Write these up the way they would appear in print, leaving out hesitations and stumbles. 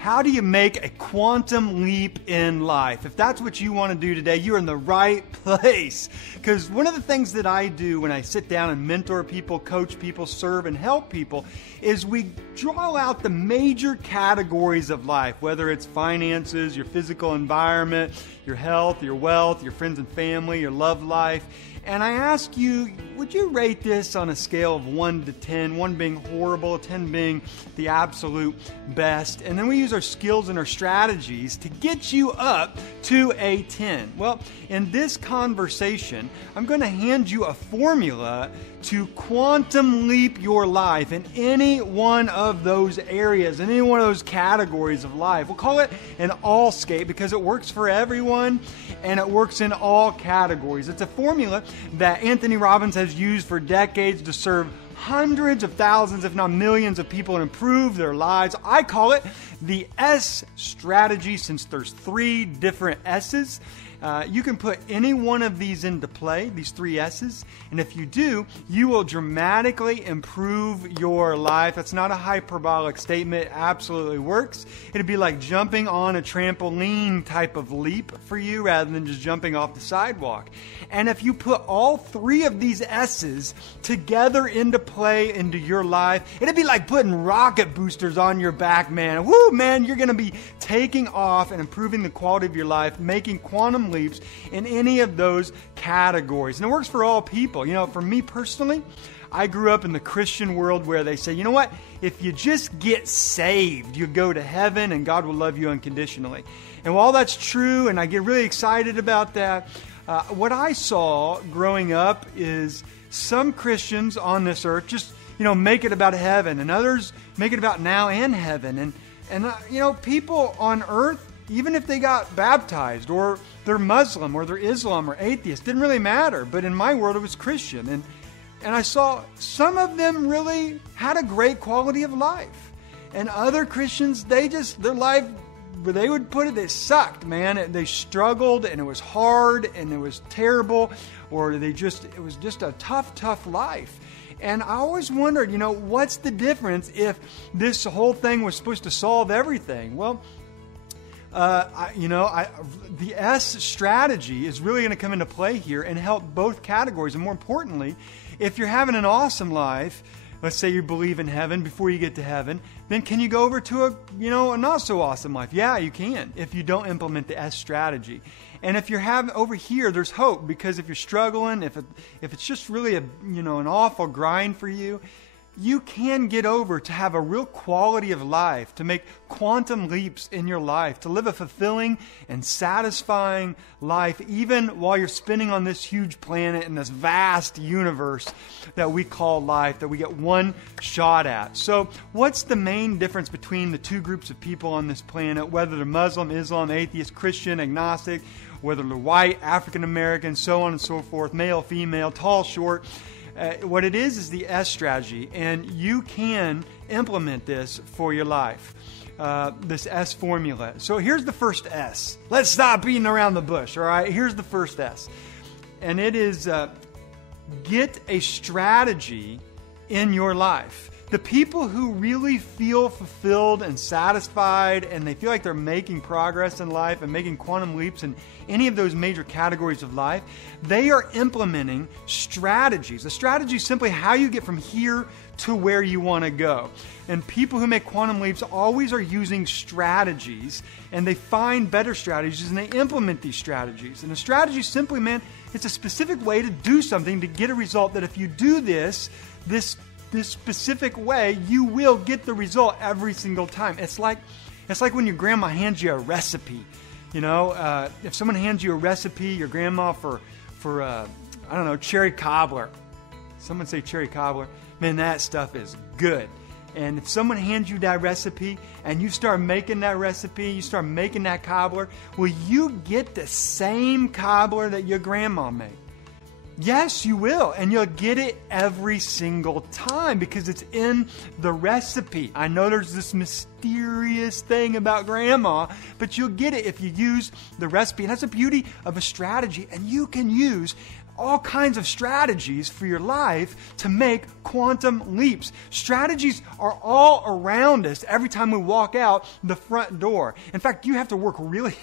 How do you make a quantum leap in life? If that's what you want to do today, you're in the right place. Because one of the things that I do when I sit down and mentor people, coach people, serve and help people, is we draw out the major categories of life, whether it's finances, your physical environment, your health, your wealth, your friends and family, your love life. And I ask you, would you rate this on a scale of 1 to 10, 1 being horrible, 10 being the absolute best? And then we use our skills and our strategies to get you up to a 10. Well, in this conversation, I'm going to hand you a formula to quantum leap your life in any one of those areas, in any one of those categories of life. We'll call it an Allscape because it works for everyone and it works in all categories. It's a formula that Anthony Robbins has used for decades to serve hundreds of thousands, if not millions of people and improve their lives. I call it the S strategy since there's 3 different S's. You can put any one of these into play, these 3 S's, and if you do, you will dramatically improve your life. That's not a hyperbolic statement. It absolutely works. It'd be like jumping on a trampoline type of leap for you rather than just jumping off the sidewalk. And if you put all 3 of these S's together into play into your life, it'd be like putting rocket boosters on your back, man. Woo, man, you're going to be taking off and improving the quality of your life, making quantum leaps in any of those categories. And it works for all people. You know, for me personally, I grew up in the Christian world where they say, you know what? If you just get saved, you go to heaven and God will love you unconditionally. And while that's true, and I get really excited about that, what I saw growing up is some Christians on this earth just, make it about heaven, and others make it about now and heaven. And people on earth, even if they got baptized, or they're Muslim, or they're Islam, or atheist, didn't really matter. But in my world, it was Christian. And I saw some of them really had a great quality of life. And other Christians, their life, they would put it, they sucked, man. They struggled, and it was hard, and it was terrible, or it was just a tough life. And I always wondered, what's the difference if this whole thing was supposed to solve everything? Well, the S strategy is really going to come into play here and help both categories. And more importantly, if you're having an awesome life, let's say you believe in heaven before you get to heaven, then can you go over to a not so awesome life? Yeah, you can if you don't implement the S strategy. And if you're having over here, there's hope, because if you're struggling, if it's just really an awful grind for you, you can get over to have a real quality of life, to make quantum leaps in your life, to live a fulfilling and satisfying life, even while you're spinning on this huge planet in this vast universe that we call life, that we get one shot at. So what's the main difference between the 2 groups of people on this planet, whether they're Muslim, Islam, atheist, Christian, agnostic, whether they're white, African American, so on and so forth, male, female, tall, short? What it is the S strategy, and you can implement this for your life, this S formula. So here's the first S. Let's stop beating around the bush, all right? Here's the first S. And it is get a strategy in your life. The people who really feel fulfilled and satisfied, and they feel like they're making progress in life and making quantum leaps in any of those major categories of life, they are implementing strategies. A strategy is simply how you get from here to where you want to go. And people who make quantum leaps always are using strategies, and they find better strategies and they implement these strategies. And a strategy simply, man, it's a specific way to do something to get a result that if you do this specific way, you will get the result every single time. It's like when your grandma hands you a recipe. If someone hands you a recipe, your grandma for cherry cobbler. Someone say cherry cobbler. Man, that stuff is good. And if someone hands you that recipe and you start making that recipe, you start making that cobbler, will you get the same cobbler that your grandma made? Yes, you will, and you'll get it every single time because it's in the recipe. I know there's this mysterious thing about grandma, but you'll get it if you use the recipe. And that's the beauty of a strategy, and you can use all kinds of strategies for your life to make quantum leaps. Strategies are all around us every time we walk out the front door. In fact, you have to work really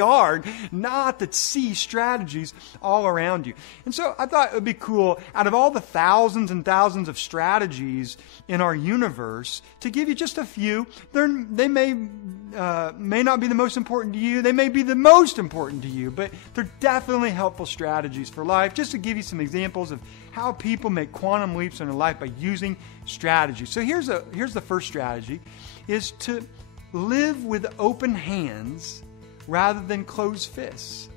hard not to see strategies all around you. And so I thought it would be cool, out of all the thousands and thousands of strategies in our universe, to give you just a few. They may not be the most important to you. They may be the most important to you, but they're definitely helpful strategies for life. Just to give you some examples of how people make quantum leaps in their life by using strategy. So here's the first strategy, is to live with open hands rather than closed fists.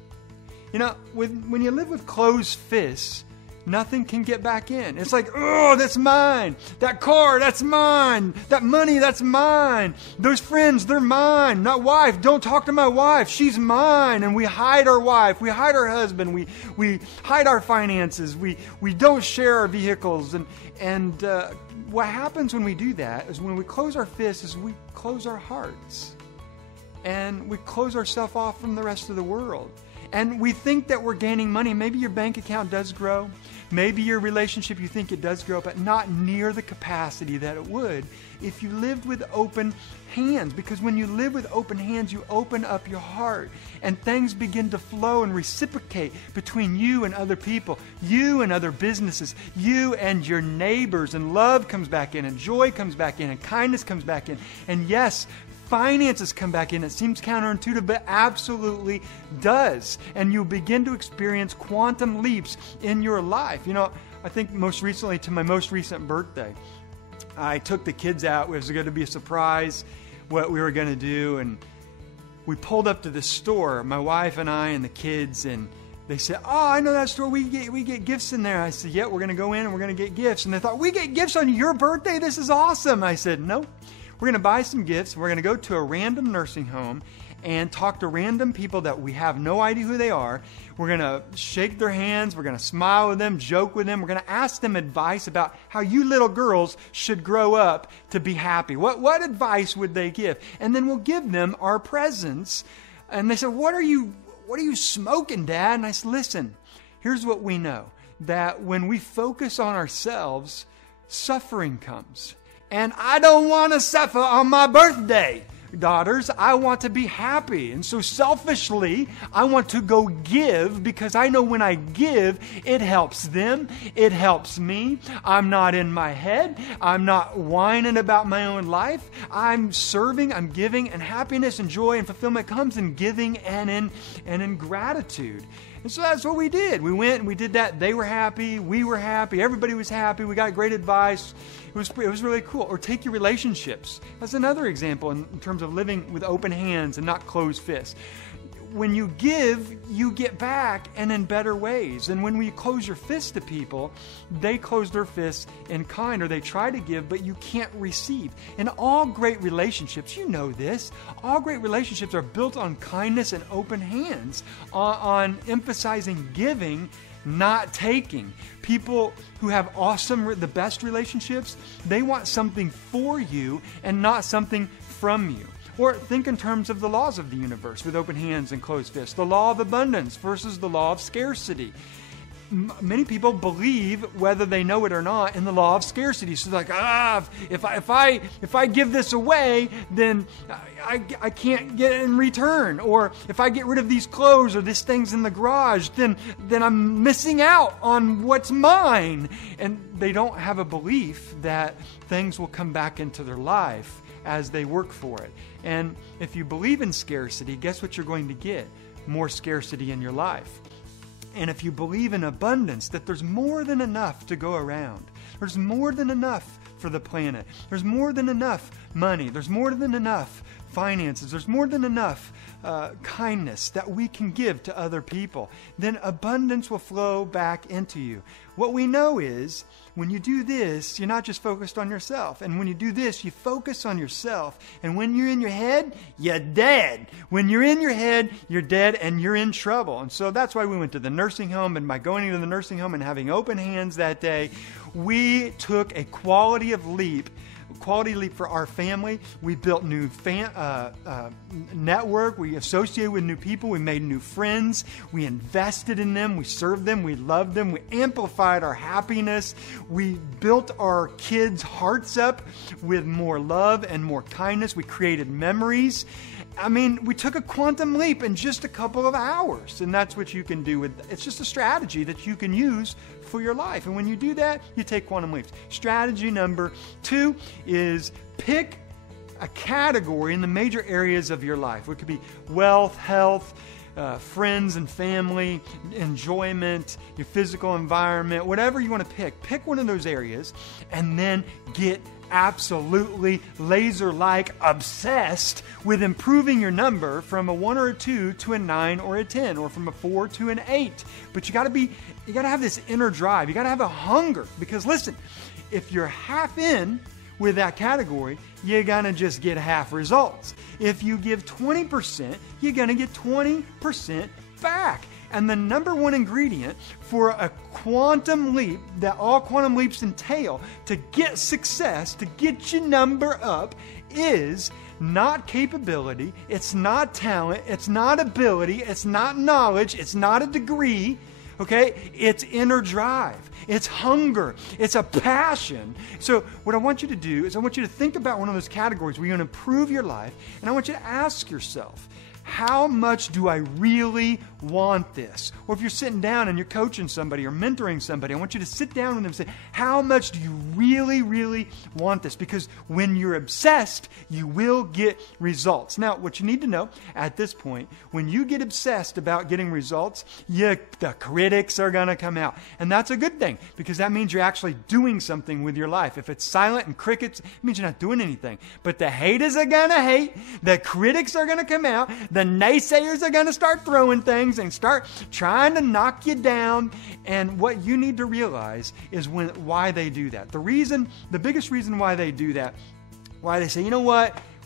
You know, when you live with closed fists, nothing can get back in. It's like, oh, that's mine. That car, that's mine. That money, that's mine. Those friends, they're mine. Not wife. Don't talk to my wife. She's mine. And we hide our wife. We hide our husband. We hide our finances. We don't share our vehicles. And what happens when we do that is when we close our fists is we close our hearts. And we close ourselves off from the rest of the world. And we think that we're gaining money. Maybe your bank account does grow. Maybe your relationship, you think it does grow, but not near the capacity that it would if you lived with open hands. Because when you live with open hands, you open up your heart and things begin to flow and reciprocate between you and other people, you and other businesses, you and your neighbors, and love comes back in, and joy comes back in, and kindness comes back in. And yes, finances come back in. It seems counterintuitive, but absolutely does. And you begin to experience quantum leaps in your life. You know, I think most recently, to my most recent birthday, I took the kids out. It was going to be a surprise what we were going to do. And we pulled up to the store, my wife and I and the kids, and they said, oh, I know that store. We get gifts in there. I said, yeah, we're going to go in and we're going to get gifts. And they thought, we get gifts on your birthday? This is awesome. I said, no. We're going to buy some gifts. We're going to go to a random nursing home and talk to random people that we have no idea who they are. We're going to shake their hands. We're going to smile with them, joke with them. We're going to ask them advice about how you little girls should grow up to be happy. What advice would they give? And then we'll give them our presents. And they said, what are you smoking, Dad? And I said, listen, here's what we know, that when we focus on ourselves, suffering comes. And I don't want to suffer on my birthday, daughters. I want to be happy. And so selfishly, I want to go give, because I know when I give, it helps them. It helps me. I'm not in my head. I'm not whining about my own life. I'm serving, I'm giving, and happiness and joy and fulfillment comes in giving and in gratitude. And so that's what we did. We went and we did that. They were happy. We were happy. Everybody was happy. We got great advice. It was really cool. Or take your relationships. That's another example in terms of living with open hands and not closed fists. When you give, you get back, and in better ways. And when we close your fists to people, they close their fists in kind, or they try to give, but you can't receive. In all great relationships, you know this, all great relationships are built on kindness and open hands, on emphasizing giving, not taking. People who have the best relationships, they want something for you and not something from you. Or think in terms of the laws of the universe with open hands and closed fists. The law of abundance versus the law of scarcity. Many people believe, whether they know it or not, in the law of scarcity. So like, if I give this away, then I can't get it in return. Or if I get rid of these clothes or these things in the garage, then I'm missing out on what's mine. And they don't have a belief that things will come back into their life as they work for it. And if you believe in scarcity, guess what you're going to get? More scarcity in your life. And if you believe in abundance, that there's more than enough to go around. There's more than enough for the planet. There's more than enough money. There's more than enough finances. There's more than enough kindness that we can give to other people. Then abundance will flow back into you. What we know is, when you do this, you're not just focused on yourself. And when you do this, you focus on yourself. And when you're in your head, you're dead. When you're in your head, you're dead and you're in trouble. And so that's why we went to the nursing home. And by going into the nursing home and having open hands that day, we took a quality of leap Quality Leap for our family. We built new network. We associated with new people. We made new friends. We invested in them. We served them. We loved them. We amplified our happiness. We built our kids' hearts up with more love and more kindness. We created memories. I mean, we took a quantum leap in just a couple of hours, and that's what you can do with, it's just a strategy that you can use for your life. And when you do that, you take quantum leaps. Strategy number 2 is pick a category in the major areas of your life. It could be wealth, health, friends and family, enjoyment, your physical environment, whatever you want to pick. Pick one of those areas and then get absolutely laser-like obsessed with improving your number from a 1 or a 2 to a 9 or a 10, or from a 4 to an 8. But you got to have this inner drive. You got to have a hunger, because listen, if you're half in with that category, you're going to just get half results. If you give 20%, you're going to get 20% back. And the number one ingredient for a quantum leap that all quantum leaps entail to get success, to get your number up, is not capability, it's not talent, it's not ability, it's not knowledge, it's not a degree. Okay? It's inner drive. It's hunger. It's a passion. So what I want you to do is I want you to think about one of those categories where you're going to improve your life, and I want you to ask yourself, how much do I really want this? Or if you're sitting down and you're coaching somebody or mentoring somebody, I want you to sit down with them and say, how much do you really, really want this? Because when you're obsessed, you will get results. Now, what you need to know at this point, when you get obsessed about getting results, the critics are going to come out. And that's a good thing, because that means you're actually doing something with your life. If it's silent and crickets, it means you're not doing anything. But the haters are going to hate. The critics are going to come out. The naysayers are going to start throwing things and start trying to knock you down. And what you need to realize is why they do that. The biggest reason why they do that, why they say, you know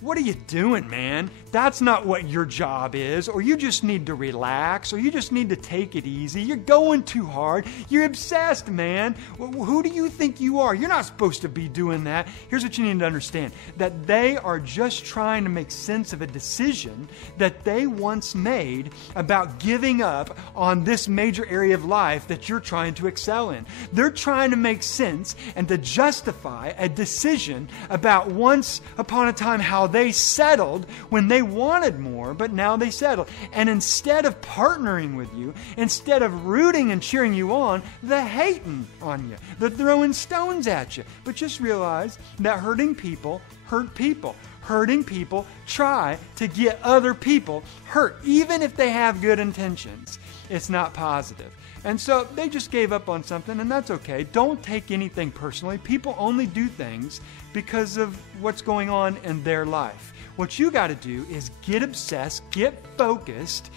what are you doing, man? That's not what your job is. Or you just need to relax. Or you just need to take it easy. You're going too hard. You're obsessed, man. Who do you think you are? You're not supposed to be doing that. Here's what you need to understand. That they are just trying to make sense of a decision that they once made about giving up on this major area of life that you're trying to excel in. They're trying to make sense and to justify a decision about once upon a time how they settled when they wanted more, but now they settled. And instead of partnering with you, instead of rooting and cheering you on, they're hating on you. They're throwing stones at you. But just realize that hurting people hurt people. Hurting people try to get other people hurt, even if they have good intentions. It's not positive. And so they just gave up on something, and that's okay. Don't take anything personally. People only do things because of what's going on in their life. What you got to do is get obsessed, get focused,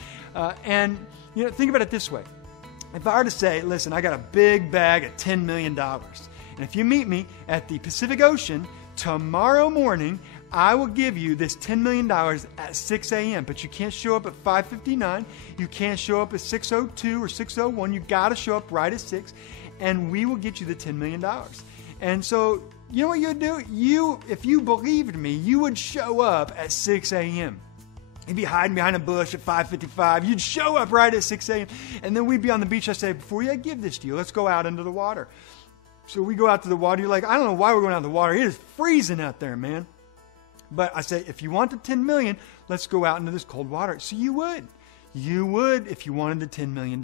and think about it this way. If I were to say, listen, I got a big bag of $10 million, and if you meet me at the Pacific Ocean tomorrow morning, I will give you this $10 million at 6 a.m., but you can't show up at 5:59. You can't show up at 6:02 or 6:01. You got to show up right at 6, and we will get you the $10 million. And so, you know what you'd do? If you believed me, you would show up at 6 a.m. You'd be hiding behind a bush at 5:55. You'd show up right at 6 a.m., and then we'd be on the beach. I say, before I give this to you, let's go out into the water. So we go out to the water. You're like, I don't know why we're going out to the water. It is freezing out there, man. But I say, if you want the 10 million, let's go out into this cold water. So you would. You would if you wanted the $10 million.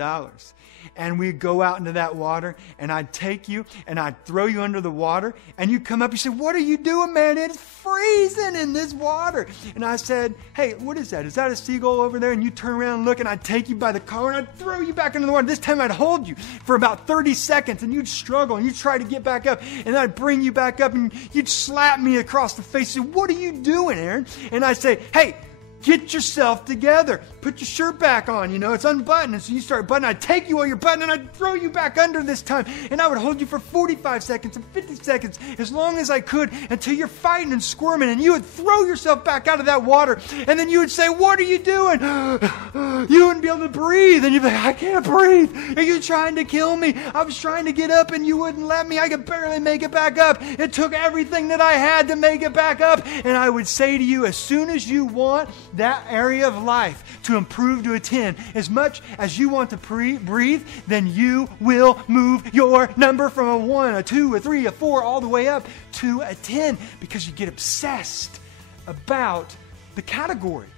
And we'd go out into that water, and I'd take you, and I'd throw you under the water, and you'd come up, you say, what are you doing, man? It's freezing in this water. And I said, hey, what is that? Is that a seagull over there? And you turn around and look, and I'd take you by the collar, and I'd throw you back into the water. This time I'd hold you for about 30 seconds, and you'd struggle, and you'd try to get back up, and I'd bring you back up, and you'd slap me across the face and say, what are you doing, Aaron? And I'd say, hey, Get yourself together. Put your shirt back on. It's unbuttoned. And so you start buttoning. I'd take you while you're buttoning, and I'd throw you back under this time. And I would hold you for 45 seconds and 50 seconds, as long as I could, until you're fighting and squirming. And you would throw yourself back out of that water. And then you would say, what are you doing? You wouldn't be able to breathe. And you'd be like, I can't breathe. Are you trying to kill me? I was trying to get up, and you wouldn't let me. I could barely make it back up. It took everything that I had to make it back up. And I would say to you, as soon as you want that area of life to improve to a 10, as much as you want to breathe, then you will move your number from a 1, a 2, a 3, a 4, all the way up to a 10, because you get obsessed about the category.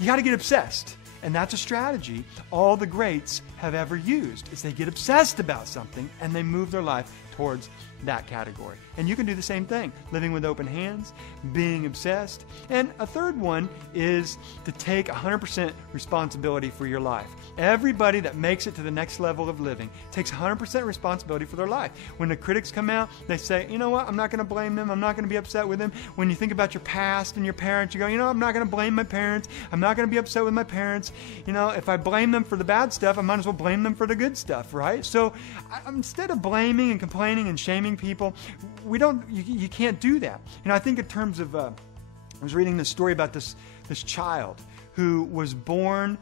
You got to get obsessed. And that's a strategy all the greats have ever used, is they get obsessed about something and they move their life towards that category. And you can do the same thing, living with open hands, being obsessed. And a third one is to take 100% responsibility for your life. Everybody that makes it to the next level of living takes 100% responsibility for their life. When the critics come out, they say, you know what, I'm not going to blame them. I'm not going to be upset with them. When you think about your past and your parents, you go, I'm not going to blame my parents. I'm not going to be upset with my parents. If I blame them for the bad stuff, I might as well blame them for the good stuff, right? So instead of blaming and complaining and shaming people, you can't do that. I think in terms of, I was reading this story about this child who was born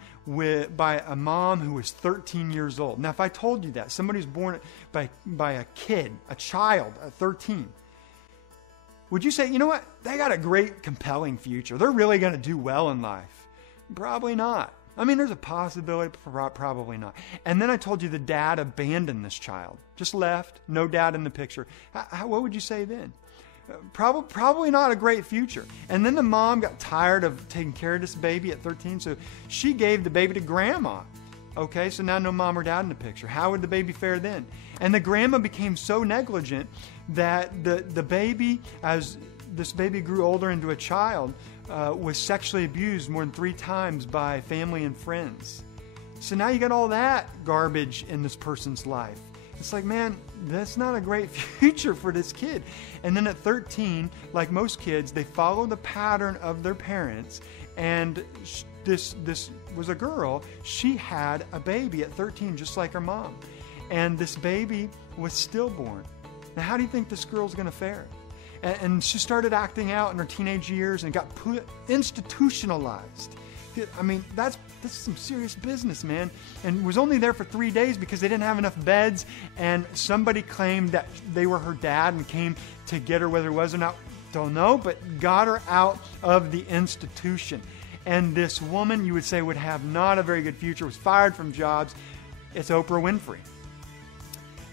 by a mom who was 13 years old. Now, if I told you that somebody was born by a kid, a child at 13, would you say, you know what, they got a great, compelling future? They're really going to do well in life? Probably not. There's a possibility, probably not. And then I told you the dad abandoned this child, just left, no dad in the picture. What would you say then? Probably not a great future. And then the mom got tired of taking care of this baby at 13, so she gave the baby to grandma. Okay, so now no mom or dad in the picture. How would the baby fare then? And the grandma became so negligent that the baby, as this baby grew older into a child, was sexually abused more than 3 times by family and friends. So now you got all that garbage in this person's life. It's like, man, that's not a great future for this kid. And then at 13, like most kids, they follow the pattern of their parents. And this was a girl. She had a baby at 13, just like her mom. And this baby was stillborn. Now, how do you think this girl's going to fare? And she started acting out in her teenage years and got institutionalized. That's some serious business, man. And was only there for 3 days because they didn't have enough beds, and somebody claimed that they were her dad and came to get her, whether it was or not, don't know, but got her out of the institution. And this woman, you would say, would have not a very good future, was fired from jobs. It's Oprah Winfrey.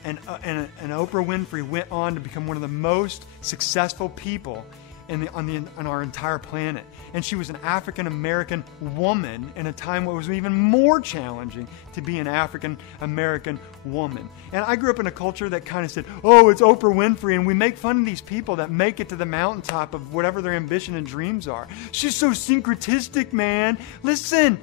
And Oprah Winfrey went on to become one of the most successful people on our entire planet. And she was an African-American woman in a time where it was even more challenging to be an African-American woman. And I grew up in a culture that kind of said, oh, it's Oprah Winfrey, and we make fun of these people that make it to the mountaintop of whatever their ambition and dreams are. She's so syncretistic, man. Listen,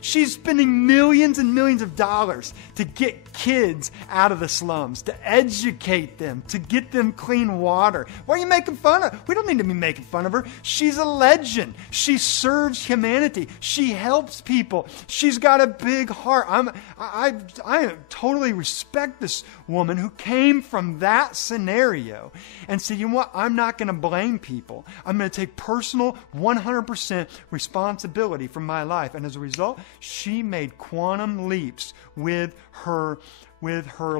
she's spending millions and millions of dollars to get kids out of the slums, to educate them, to get them clean water. Why are you making fun of her? We don't need to be making fun of her. She's a legend. She serves humanity. She helps people. She's got a big heart. I totally respect this woman who came from that scenario and said, you know what? I'm not going to blame people. I'm going to take personal 100% responsibility for my life. And as a result, she made quantum leaps with her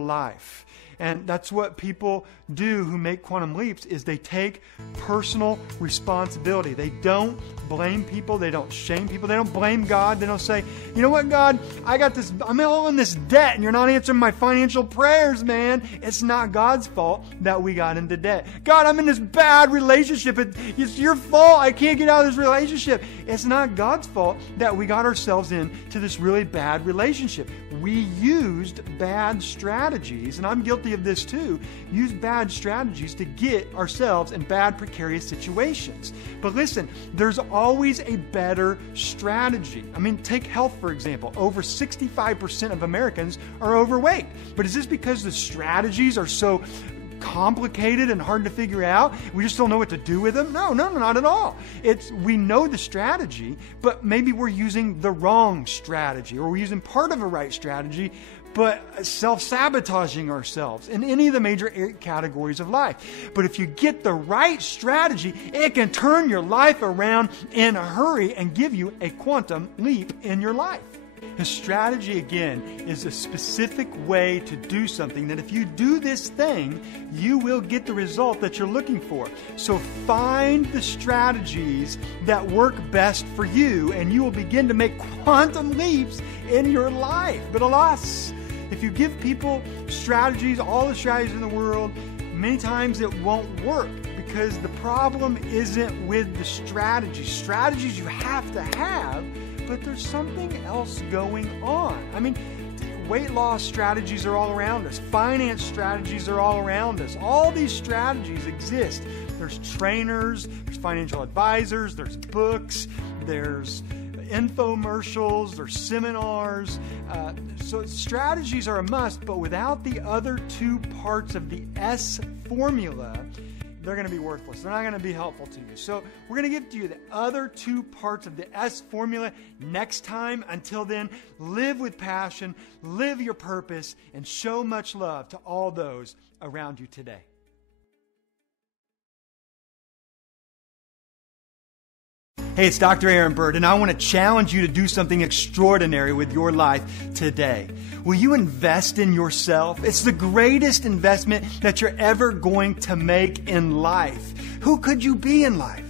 life. And that's what people do who make quantum leaps, is they take personal responsibility. They don't blame people. They don't shame people. They don't blame God. They don't say, you know what, God, I'm all in this debt and you're not answering my financial prayers, man. It's not God's fault that we got into debt. God, I'm in this bad relationship. It's your fault. I can't get out of this relationship. It's not God's fault that we got ourselves into this really bad relationship. We used bad strategies, and I'm guilty of this too, use bad strategies to get ourselves in bad, precarious situations. But listen, there's always a better strategy. Take health, for example. Over 65% of Americans are overweight. But is this because the strategies are so complicated and hard to figure out. We just don't know what to do with them. No, not at all. We know the strategy, but maybe we're using the wrong strategy, or we're using part of a right strategy, but self-sabotaging ourselves in any of the major categories of life. But if you get the right strategy, it can turn your life around in a hurry and give you a quantum leap in your life. A strategy, again, is a specific way to do something that if you do this thing, you will get the result that you're looking for. So find the strategies that work best for you, and you will begin to make quantum leaps in your life. But alas, if you give people strategies, all the strategies in the world, many times it won't work, because the problem isn't with the strategies. Strategies you have to have, but there's something else going on. I mean, weight loss strategies are all around us. Finance strategies are all around us. All these strategies exist. There's trainers, there's financial advisors, there's books, there's infomercials, there's seminars. So strategies are a must, but without the other two parts of the S formula, they're going to be worthless. They're not going to be helpful to you. So we're going to give to you the other two parts of the S formula next time. Until then, live with passion, live your purpose, and show much love to all those around you today. Hey, it's Dr. Aaron Bird, and I want to challenge you to do something extraordinary with your life today. Will you invest in yourself? It's the greatest investment that you're ever going to make in life. Who could you be in life?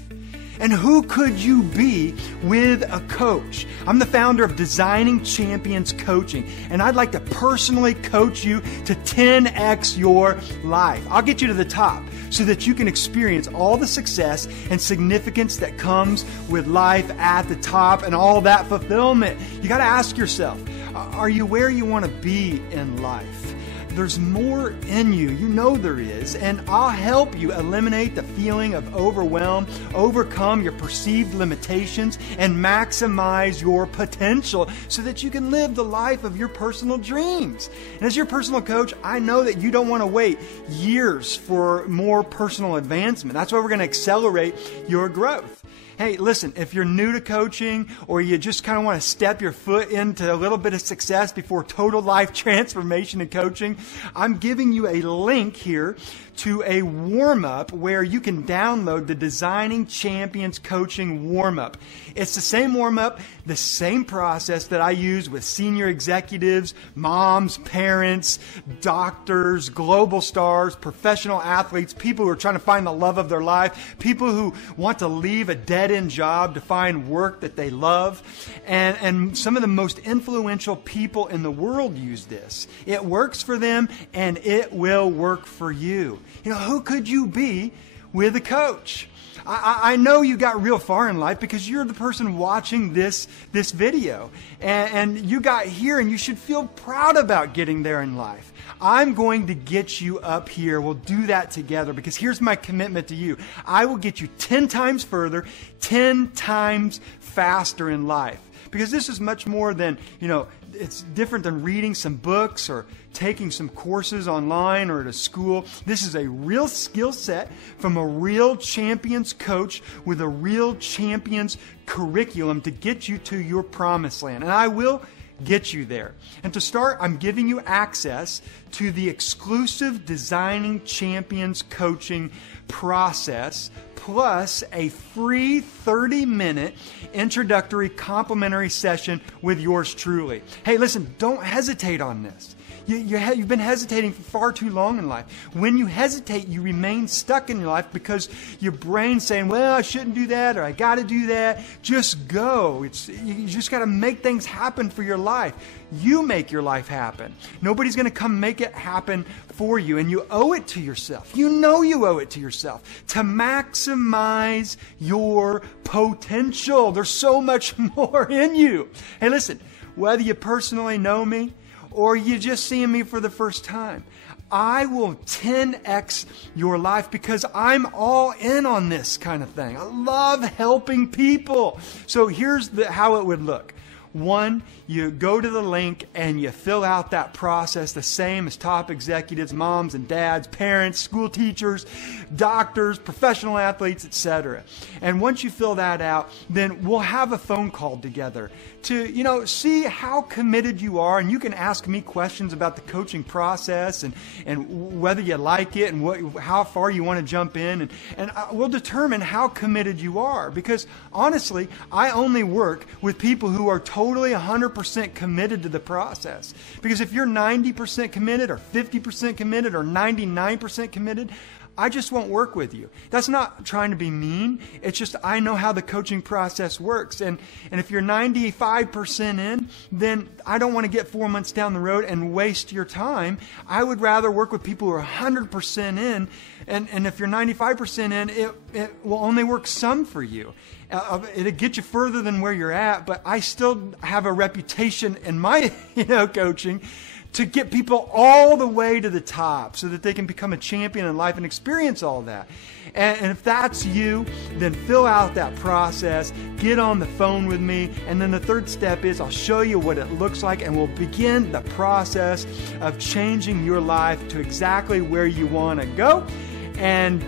And who could you be with a coach? I'm the founder of Designing Champions Coaching, and I'd like to personally coach you to 10x your life. I'll get you to the top so that you can experience all the success and significance that comes with life at the top and all that fulfillment. You got to ask yourself, are you where you want to be in life? There's more in you. You know there is. And I'll help you eliminate the feeling of overwhelm, overcome your perceived limitations, and maximize your potential so that you can live the life of your personal dreams. And as your personal coach, I know that you don't want to wait years for more personal advancement. That's why we're going to accelerate your growth. Hey, listen, if you're new to coaching, or you just kind of want to step your foot into a little bit of success before total life transformation in coaching, I'm giving you a link here to a warm-up where you can download the Designing Champions Coaching warm-up. It's the same warm-up, the same process that I use with senior executives, moms, parents, doctors, global stars, professional athletes, people who are trying to find the love of their life, people who want to leave a dead-end job to find work that they love. And some of the most influential people in the world use this. It works for them, and it will work for you. You know, who could you be with a coach? I know you got real far in life because you're the person watching this video. And you got here, and you should feel proud about getting there in life. I'm going to get you up here. We'll do that together, because here's my commitment to you. I will get you 10 times further, 10 times faster in life. Because this is much more than, it's different than reading some books or taking some courses online or at a school. This is a real skill set from a real champions coach with a real champions curriculum to get you to your promised land. And I will get you there. And to start, I'm giving you access to the exclusive Designing Champions coaching process, plus a free 30-minute introductory complimentary session with yours truly. Hey, listen, don't hesitate on this. You've been hesitating for far too long in life. When you hesitate, you remain stuck in your life because your brain's saying, well, I shouldn't do that, or I got to do that. Just go. You just got to make things happen for your life. You make your life happen. Nobody's going to come make it happen for you, and you owe it to yourself. You know you owe it to yourself to maximize your potential. There's so much more in you. Hey, listen, whether you personally know me or you just seeing me for the first time, I will 10x your life because I'm all in on this kind of thing. I love helping people. So here's how it would look. One, you go to the link and you fill out that process the same as top executives, moms and dads, parents, school teachers, doctors, professional athletes, etc. And once you fill that out, then we'll have a phone call together to, see how committed you are. And you can ask me questions about the coaching process and whether you like it and how far you want to jump in. And we'll determine how committed you are, because honestly, I only work with people who are totally 100% committed to the process. Because if you're 90% committed or 50% committed or 99% committed, I just won't work with you. That's not trying to be mean. It's just I know how the coaching process works. And if you're 95% in, then I don't want to get 4 months down the road and waste your time. I would rather work with people who are 100% in. And if you're 95% in, it will only work some for you. It'll get you further than where you're at, but I still have a reputation in my coaching to get people all the way to the top so that they can become a champion in life and experience all that. And if that's you, then fill out that process, get on the phone with me, and then the third step is I'll show you what it looks like, and we'll begin the process of changing your life to exactly where you want to go. And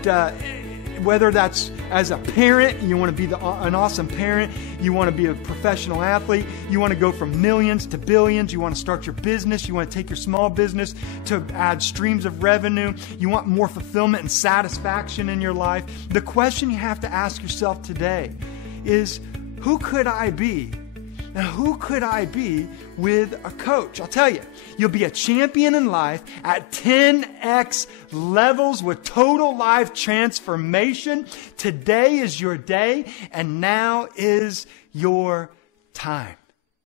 whether that's as a parent, you want to be an awesome parent, you want to be a professional athlete, you want to go from millions to billions, you want to start your business, you want to take your small business to add streams of revenue, you want more fulfillment and satisfaction in your life. The question you have to ask yourself today is, who could I be? Now, who could I be with a coach? I'll tell you, you'll be a champion in life at 10x levels with total life transformation. Today is your day, and now is your time.